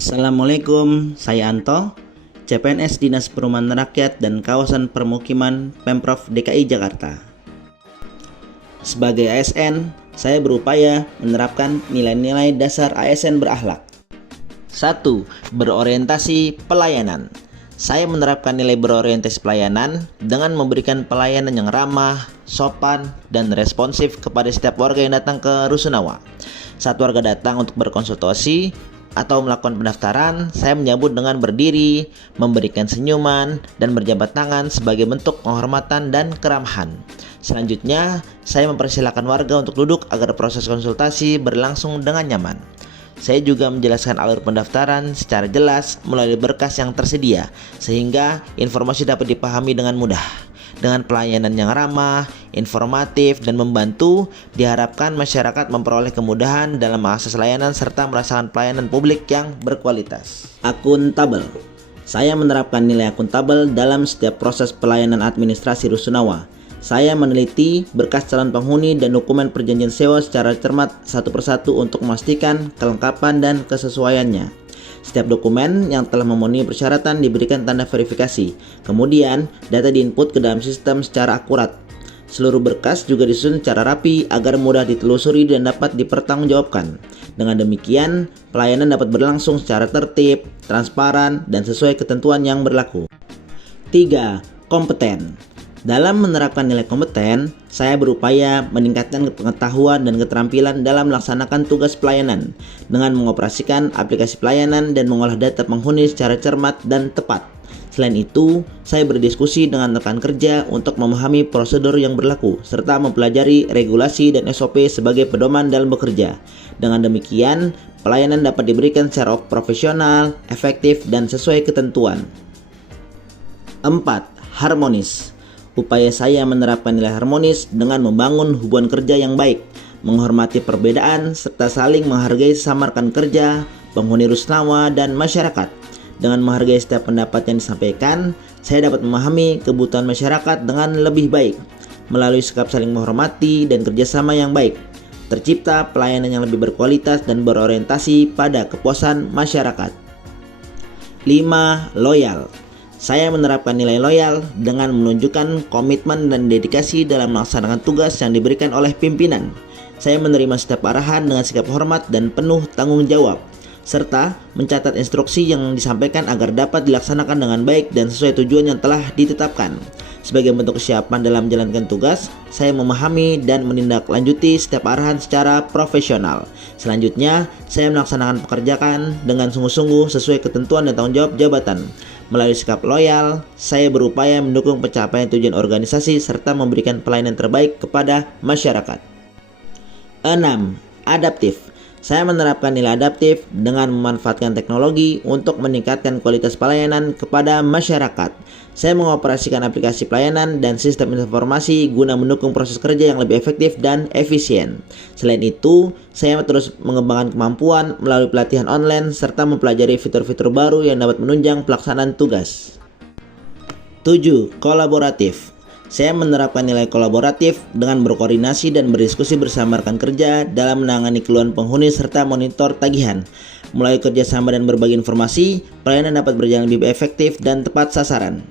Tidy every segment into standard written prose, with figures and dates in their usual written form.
Assalamualaikum, saya Anto, CPNS Dinas Perumahan Rakyat dan Kawasan Permukiman Pemprov DKI Jakarta. Sebagai ASN, saya berupaya menerapkan nilai-nilai dasar ASN berakhlak. 1. Berorientasi pelayanan. Saya menerapkan nilai berorientasi pelayanan dengan memberikan pelayanan yang ramah, sopan, dan responsif kepada setiap warga yang datang ke Rusunawa. Saat warga datang untuk berkonsultasi atau melakukan pendaftaran, saya menyambut dengan berdiri, memberikan senyuman, dan berjabat tangan sebagai bentuk penghormatan dan keramahan. Selanjutnya, saya mempersilahkan warga untuk duduk agar proses konsultasi berlangsung dengan nyaman. Saya juga menjelaskan alur pendaftaran secara jelas melalui berkas yang tersedia, sehingga informasi dapat dipahami dengan mudah. Dengan pelayanan yang ramah, informatif, dan membantu, diharapkan masyarakat memperoleh kemudahan dalam mengakses layanan serta merasakan pelayanan publik yang berkualitas. Akuntabel. Saya menerapkan nilai akuntabel dalam setiap proses pelayanan administrasi Rusunawa. Saya meneliti berkas calon penghuni dan dokumen perjanjian sewa secara cermat satu persatu untuk memastikan kelengkapan dan kesesuaiannya. Setiap dokumen yang telah memenuhi persyaratan diberikan tanda verifikasi. Kemudian, data diinput ke dalam sistem secara akurat. Seluruh berkas juga disusun secara rapi agar mudah ditelusuri dan dapat dipertanggungjawabkan. Dengan demikian, pelayanan dapat berlangsung secara tertib, transparan, dan sesuai ketentuan yang berlaku. 3. Kompeten. Dalam menerapkan nilai kompeten, saya berupaya meningkatkan pengetahuan dan keterampilan dalam melaksanakan tugas pelayanan dengan mengoperasikan aplikasi pelayanan dan mengolah data penghuni secara cermat dan tepat. Selain itu, saya berdiskusi dengan rekan kerja untuk memahami prosedur yang berlaku serta mempelajari regulasi dan SOP sebagai pedoman dalam bekerja. Dengan demikian, pelayanan dapat diberikan secara profesional, efektif, dan sesuai ketentuan. 4. Harmonis. Upaya saya menerapkan nilai harmonis dengan membangun hubungan kerja yang baik, menghormati perbedaan, serta saling menghargai sesama rekan kerja, penghuni Rusunawa, dan masyarakat. Dengan menghargai setiap pendapat yang disampaikan, saya dapat memahami kebutuhan masyarakat dengan lebih baik. Melalui sikap saling menghormati dan kerjasama yang baik, tercipta pelayanan yang lebih berkualitas dan berorientasi pada kepuasan masyarakat. 5. Loyal. Saya menerapkan nilai loyal dengan menunjukkan komitmen dan dedikasi dalam melaksanakan tugas yang diberikan oleh pimpinan. Saya menerima setiap arahan dengan sikap hormat dan penuh tanggung jawab, serta mencatat instruksi yang disampaikan agar dapat dilaksanakan dengan baik dan sesuai tujuan yang telah ditetapkan. Sebagai bentuk kesiapan dalam menjalankan tugas, saya memahami dan menindaklanjuti setiap arahan secara profesional. Selanjutnya, saya melaksanakan pekerjaan dengan sungguh-sungguh sesuai ketentuan dan tanggung jawab jabatan. Melalui sikap loyal, saya berupaya mendukung pencapaian tujuan organisasi serta memberikan pelayanan terbaik kepada masyarakat. 6. Adaptif. Saya menerapkan nilai adaptif dengan memanfaatkan teknologi untuk meningkatkan kualitas pelayanan kepada masyarakat. Saya mengoperasikan aplikasi pelayanan dan sistem informasi guna mendukung proses kerja yang lebih efektif dan efisien. Selain itu, saya terus mengembangkan kemampuan melalui pelatihan online serta mempelajari fitur-fitur baru yang dapat menunjang pelaksanaan tugas. 7. Kolaboratif. Saya menerapkan nilai kolaboratif dengan berkoordinasi dan berdiskusi bersama rekan kerja dalam menangani keluhan penghuni serta monitor tagihan. Melalui kerjasama dan berbagi informasi, pelayanan dapat berjalan lebih efektif dan tepat sasaran.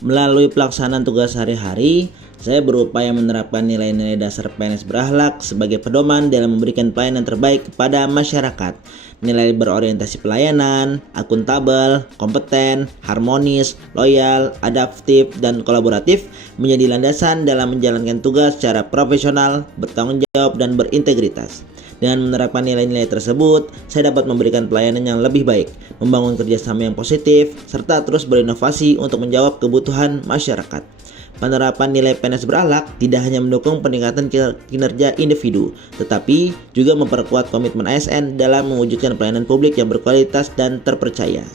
Melalui pelaksanaan tugas sehari-hari, saya berupaya menerapkan nilai-nilai dasar PNS berakhlak sebagai pedoman dalam memberikan pelayanan terbaik kepada masyarakat. Nilai berorientasi pelayanan, akuntabel, kompeten, harmonis, loyal, adaptif, dan kolaboratif menjadi landasan dalam menjalankan tugas secara profesional, bertanggung jawab, dan berintegritas. Dengan menerapkan nilai-nilai tersebut, saya dapat memberikan pelayanan yang lebih baik, membangun kerjasama yang positif, serta terus berinovasi untuk menjawab kebutuhan masyarakat. Penerapan nilai PNS berakhlak tidak hanya mendukung peningkatan kinerja individu, tetapi juga memperkuat komitmen ASN dalam mewujudkan pelayanan publik yang berkualitas dan terpercaya.